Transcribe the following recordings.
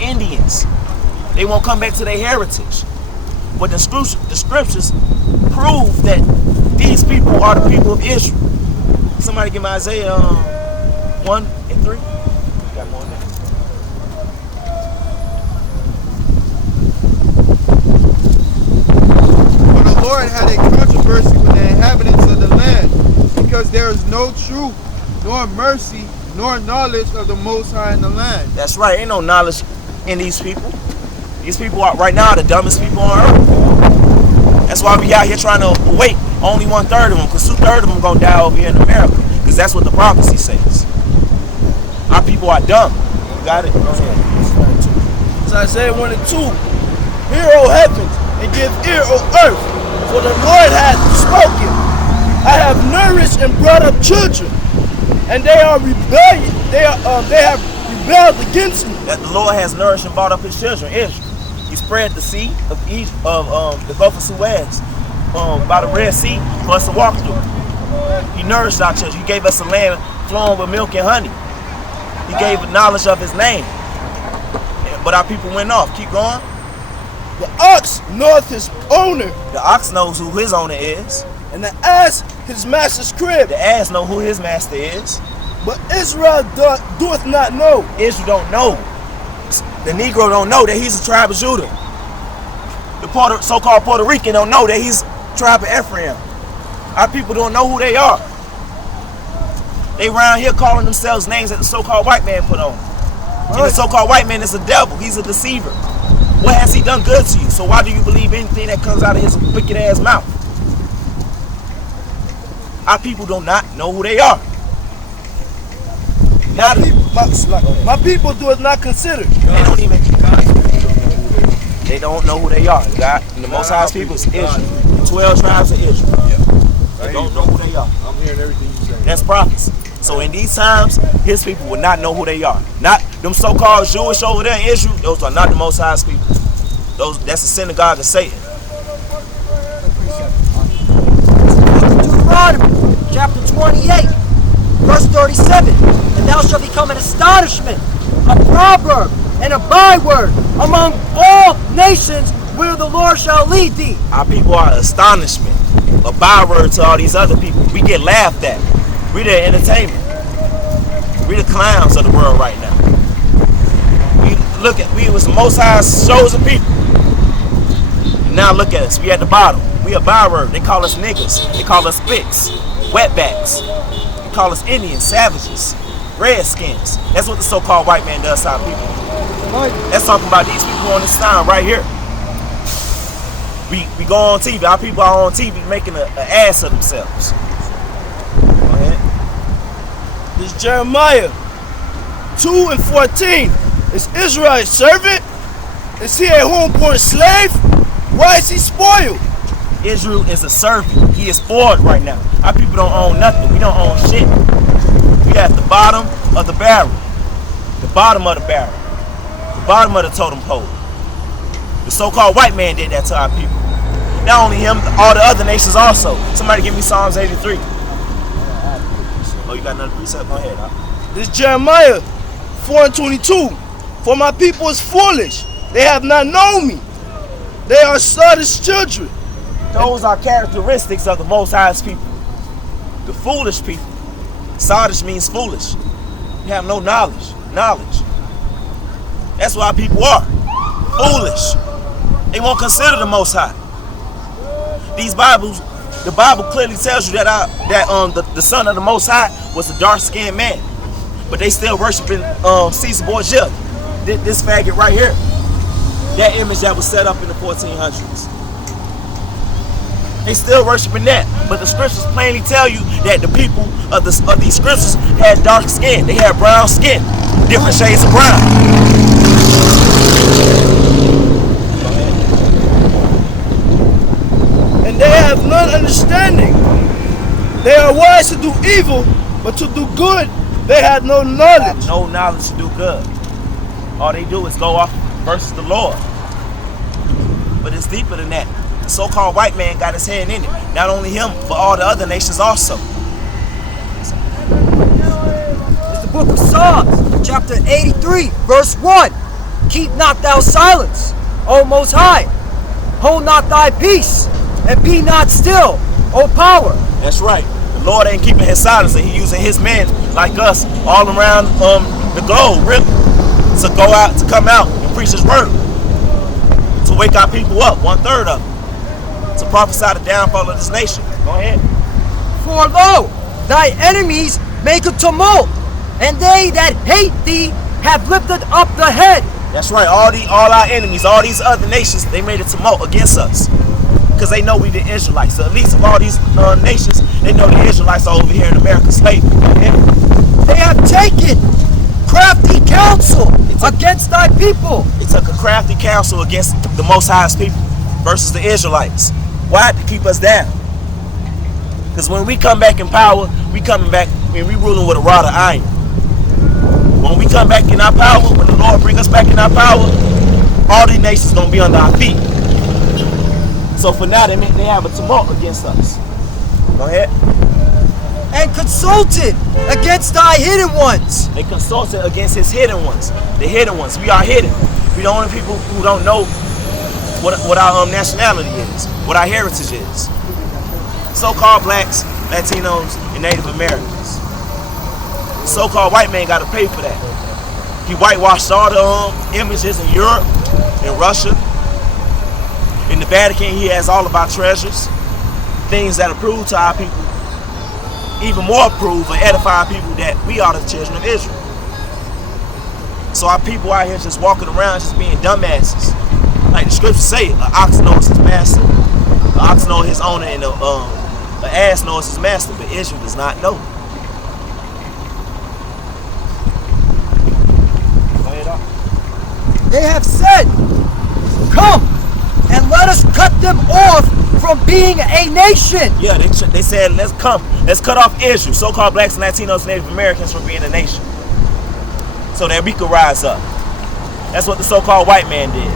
Indians. They won't come back to their heritage. But the scriptures prove that these people are the people of Israel. Somebody give me Isaiah 1 and 3. Got more than For the Lord had a controversy with the inhabitants of the land, because there is no truth, nor mercy, nor knowledge of the Most High in the land. That's right. Ain't no knowledge in these people. These people are right now the dumbest people on earth. That's why we out here trying to awake only 1/3 of them, because 2/3 of them gonna die over here in America, because that's what the prophecy says. Our people are dumb. You got it? It's Isaiah 1 and 2. Hear, O heavens, and give ear, O earth, for the Lord hath spoken. I have nourished and brought up children, and they are rebellious. They have rebelled against me. That the Lord has nourished and brought up his children, Israel. He spread the sea of Egypt, the Gulf of Suez, by the Red Sea for us to walk through. He nourished our children. He gave us a land flowing with milk and honey. He gave knowledge of his name. But our people went off. Keep going. The ox knoweth his owner, The ox knows who his owner is. and the ass his master's crib. The ass know who his master is. But Israel doeth not know. Israel don't know. The Negro don't know that he's a tribe of Judah. The so-called Puerto Rican don't know that he's a tribe of Ephraim. Our people don't know who they are. They around here calling themselves names that the so-called white man put on. And the so-called white man is a devil. He's a deceiver. What has he done good to you? So why do you believe anything that comes out of his wicked ass mouth? Our people do not know who they are. My people do it not consider. They don't even. They don't know who they are. God, the Most High's people is Israel. The 12 tribes of Israel. They don't know who they are. I'm hearing everything you say. That's prophecy. So in these times, his people will not know who they are. Not them so-called Jewish over there in Israel. Those are not the Most High's people. That's the synagogue of Satan. Deuteronomy chapter 28, verse 37. And thou shalt become an astonishment, a proverb, and a byword among all nations where the Lord shall lead thee. Our people are astonishment, a byword to all these other people. We get laughed at. We the entertainment. We the clowns of the world right now. We was the Most High's chosen people. And now look at us. We at the bottom. We a byword. They call us niggas. They call us spicks, wetbacks. They call us Indians, savages, redskins. That's what the so-called white man does to our people. That's talking about these people on this time right here. We go on TV. Our people are on TV making an ass of themselves. Go ahead. This is Jeremiah 2 and 14. Is Israel a servant? Is he a homeborn slave? Why is he spoiled? Israel is a servant. He is spoiled right now. Our people don't own nothing. We don't own shit. We at the bottom of the barrel. The bottom of the barrel. The bottom of the totem pole. The so-called white man did that to our people. Not only him, all the other nations also. Somebody give me Psalms 83. Oh, you got another precept? Go ahead. This is Jeremiah 4 and 22. For my people is foolish. They have not known me. They are sottish children. Those are characteristics of the Most High's people. The foolish people. Sottish means foolish. You have no knowledge. That's what our people are. Foolish. They won't consider the Most High. The Bible clearly tells you that the son of the Most High was a dark-skinned man. But they still worshiping Caesar Borgia. This faggot right here. That image that was set up in the 1400s. They still worshiping that. But the scriptures plainly tell you that the people of these scriptures had dark skin. They had brown skin. Different shades of brown. And they have none understanding. They are wise to do evil, but to do good they have no knowledge. No knowledge to do good. All they do is go off versus the Lord. But it's deeper than that. The so-called white man got his hand in it. Not only him, but all the other nations also. It's the book of Psalms, chapter 83, verse 1. keep not thou silence, O Most High. Hold not thy peace, and be not still, O power. That's right. The Lord ain't keeping his silence, and he using his men like us all around the globe, really, to go out, to come out and preach his word, to wake our people up, 1/3 of them, to prophesy the downfall of this nation. Go ahead. For lo, thy enemies make a tumult, and they that hate thee have lifted up the head. That's right. All our enemies, all these other nations, they made a tumult against us because they know we the Israelites. So at least of all these nations, they know the Israelites are over here in America slavery. Yeah? They have taken crafty counsel against thy people. They took a crafty counsel against the Most High's people versus the Israelites. Why? To keep us down. Because when we come back in power, we coming back, we ruling with a rod of iron. When we come back in our power, when the Lord bring us back in our power, all these nations gonna be under our feet. So for now, they have a tumult against us. Go ahead. And consulted against thy hidden ones. They consulted against his hidden ones. The hidden ones. We are hidden. We the only people who don't know what our nationality is, what our heritage is. So-called blacks, Latinos, and Native Americans. The so-called white man got to pay for that. He whitewashed all the images in Europe, in Russia, in the Vatican. He has all of our treasures, things that prove to our people, even more prove and edify our people that we are the children of Israel. So our people out here just walking around just being dumbasses. Like the scriptures say, an ox knows his master, an ox knows his owner, and an ass knows his master, but Israel does not know. They have said, come and let us cut them off from being a nation. Yeah, they said, let's cut off Israel, so-called blacks, Latinos, Native Americans from being a nation, so that we could rise up. That's what the so-called white man did.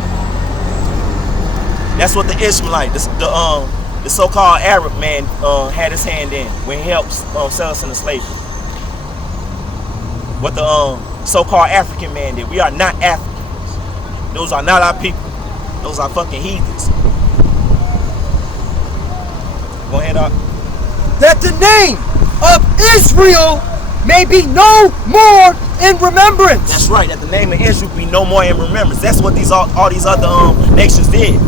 That's what the Ishmaelite, the so-called Arab man had his hand in when he helped sell us into slavery. What the so-called African man did. We are not Africans. Those are not our people. Those are fucking heathens. Go ahead, Doc. That the name of Israel may be no more in remembrance. That's right. That the name of Israel be no more in remembrance. That's what all these other nations did.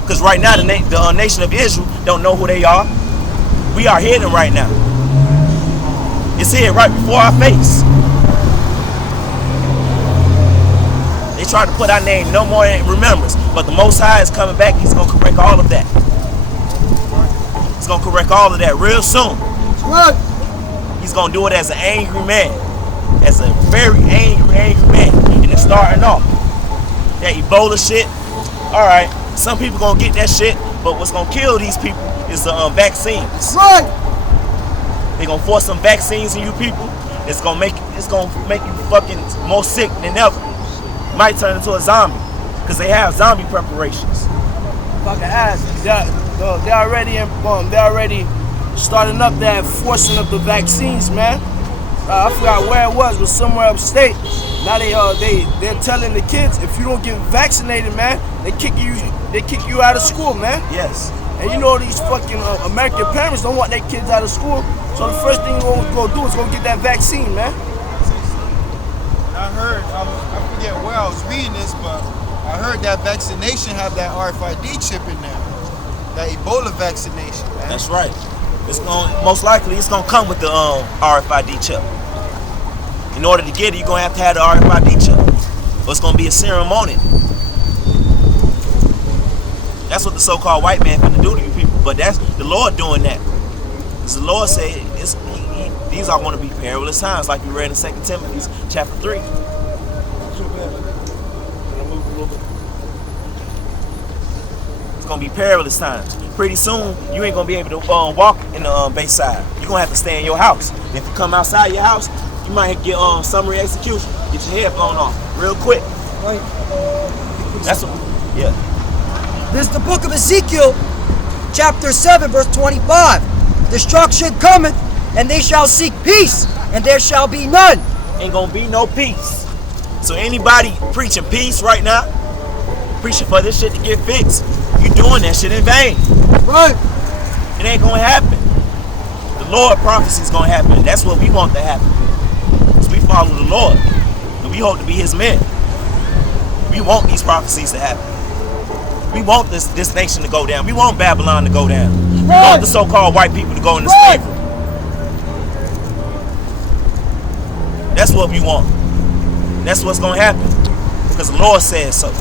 Because right now the nation of Israel don't know who they are. We are hidden right now. It's here right before our face. They tried to put our name no more in remembrance, but the Most High is coming back. He's going to correct all of that. He's going to correct all of that real soon. Right. He's going to do it as an angry man, as a very angry man. And it's starting off. That Ebola shit, all right, some people going to get that shit, but what's going to kill these people is the vaccines. Right. They're going to force some vaccines in you people. It's going to make you fucking more sick than ever. Might turn into a zombie because they have zombie preparations. If I can ask, they're already starting up that forcing of the vaccines, man. I forgot where it was somewhere upstate. Now they're telling the kids, if you don't get vaccinated, man, they kick you out of school, man. Yes. And you know these fucking American parents don't want their kids out of school, so the first thing you're gonna do is go get that vaccine, man. I heard, I forget where I was reading this, but I heard that vaccination have that RFID chip in there. That Ebola vaccination, man. That's right. Most likely it's gonna come with the RFID chip. In order to get it, you're gonna have to have the RFID chip. Or it's gonna be a serum on it. That's what the so-called white man finna do to you people. But that's the Lord doing that. Because the Lord said these are going to be perilous times, like we read in 2 Timothy chapter 3. It's going to be perilous times. Pretty soon, you ain't going to be able to walk in the Bayside. You're going to have to stay in your house. And if you come outside your house, you might get summary execution. Get your head blown off real quick. Right. That's what, yeah. This is the book of Ezekiel, chapter 7, verse 25. Destruction cometh, and they shall seek peace, and there shall be none. Ain't gonna be no peace. So anybody preaching peace right now, preaching for this shit to get fixed, you doing that shit in vain. Right. It ain't gonna happen. The Lord prophecy is gonna happen. That's what we want to happen. Because we follow the Lord. And we hope to be his men. We want these prophecies to happen. We want this nation to go down. We want Babylon to go down. We want the so-called white people to go into slavery. That's what we want. That's what's gonna happen. Because the Lord says so.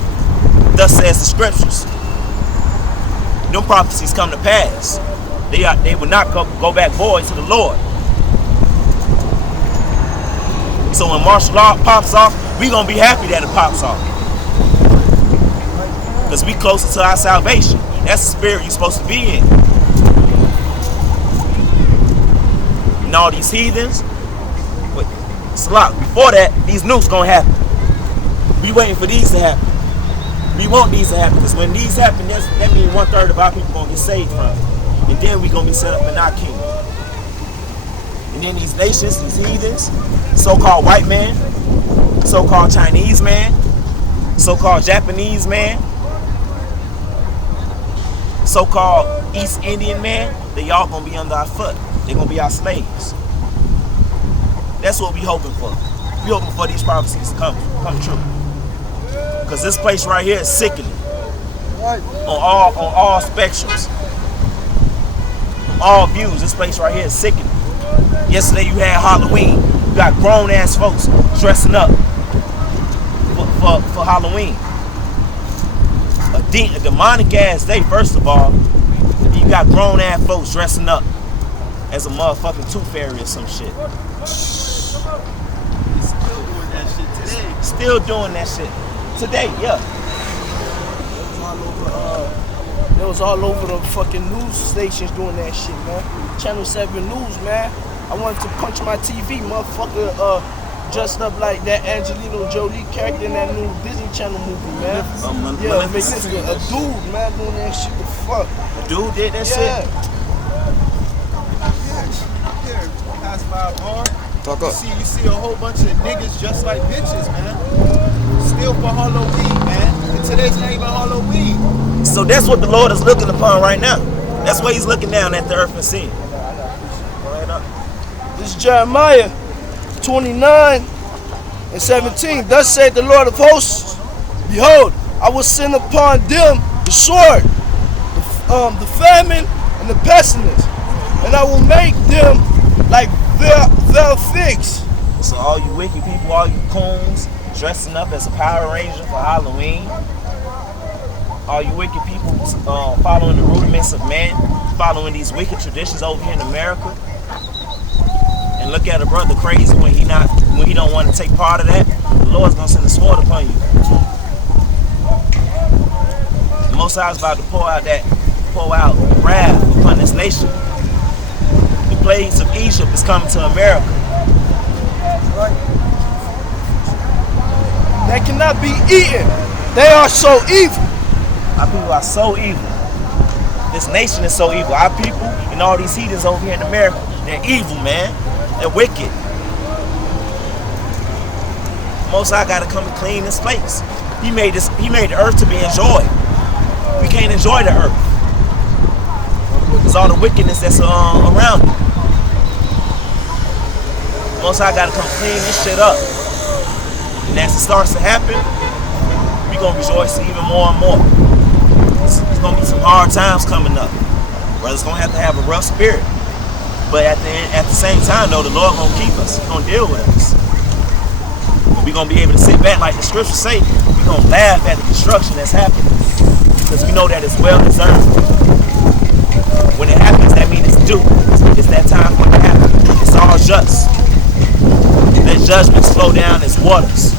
Thus says the scriptures. Them prophecies come to pass. They will not go back void to the Lord. So when martial law pops off, we gonna be happy that it pops off. Because we closer to our salvation. That's the spirit you're supposed to be in. And all these heathens, before that, these nukes gonna happen. We waiting for these to happen. We want these to happen, because when these happen, that means 1/3 of our people gonna get saved from it. And then we gonna be set up in our kingdom. And then these nations, these heathens, so-called white man, so-called Chinese man, so-called Japanese man, so-called East Indian man, they all gonna be under our foot. They gonna be our slaves. That's what we hoping for. We hoping for these prophecies to come true. Because this place right here is sickening. On all spectrums. From all views, this place right here is sickening. Yesterday you had Halloween. You got grown ass folks dressing up for Halloween. A demonic ass day, first of all. You got grown ass folks dressing up as a motherfucking tooth fairy or some shit. Still doing that shit today, yeah. It was all over the fucking news stations doing that shit, man. Channel 7 News, man. I wanted to punch my TV, motherfucker, dressed up like that Angelina Jolie character in that new Disney Channel movie, man. Yeah, a dude, man, doing that shit. The fuck? A dude did that shit? Yeah, pass by a bar. Talk up. You see a whole bunch of niggas just like bitches, man. Still for Halloween, man. And today's not even Halloween. So that's what the Lord is looking upon right now. That's why he's looking down at the earth and seeing. This is Jeremiah 29:17. Thus saith the Lord of hosts, behold, I will send upon them the sword, the famine, and the pestilence, and I will make them like veil figs. So all you wicked people, all you coons, dressing up as a Power Ranger for Halloween, all you wicked people following the rudiments of man, following these wicked traditions over here in America, and look at a brother crazy when he don't want to take part of that, the Lord's gonna send a sword upon you. The Most High is about to pour out wrath upon this nation. The plagues of Egypt is coming to America. That cannot be eaten. They are so evil. Our people are so evil. This nation is so evil. Our people and all these heathens over here in America, they're evil, man. They're wicked. Most High gotta come and clean this place. He made the earth to be enjoyed. We can't enjoy the earth. There's all the wickedness that's around it. Most High gotta come clean this shit up. And as it starts to happen, we're gonna rejoice even more and more. It's gonna be some hard times coming up. Brothers gonna have a rough spirit. But at the same time though, the Lord gonna keep us. He's gonna deal with us. We're gonna be able to sit back like the scriptures say. We're gonna laugh at the destruction that's happening. Because we know that it's well deserved. When it happens, that means it's due. It's that time when it happens. It's all just. Let judgment flow down as waters.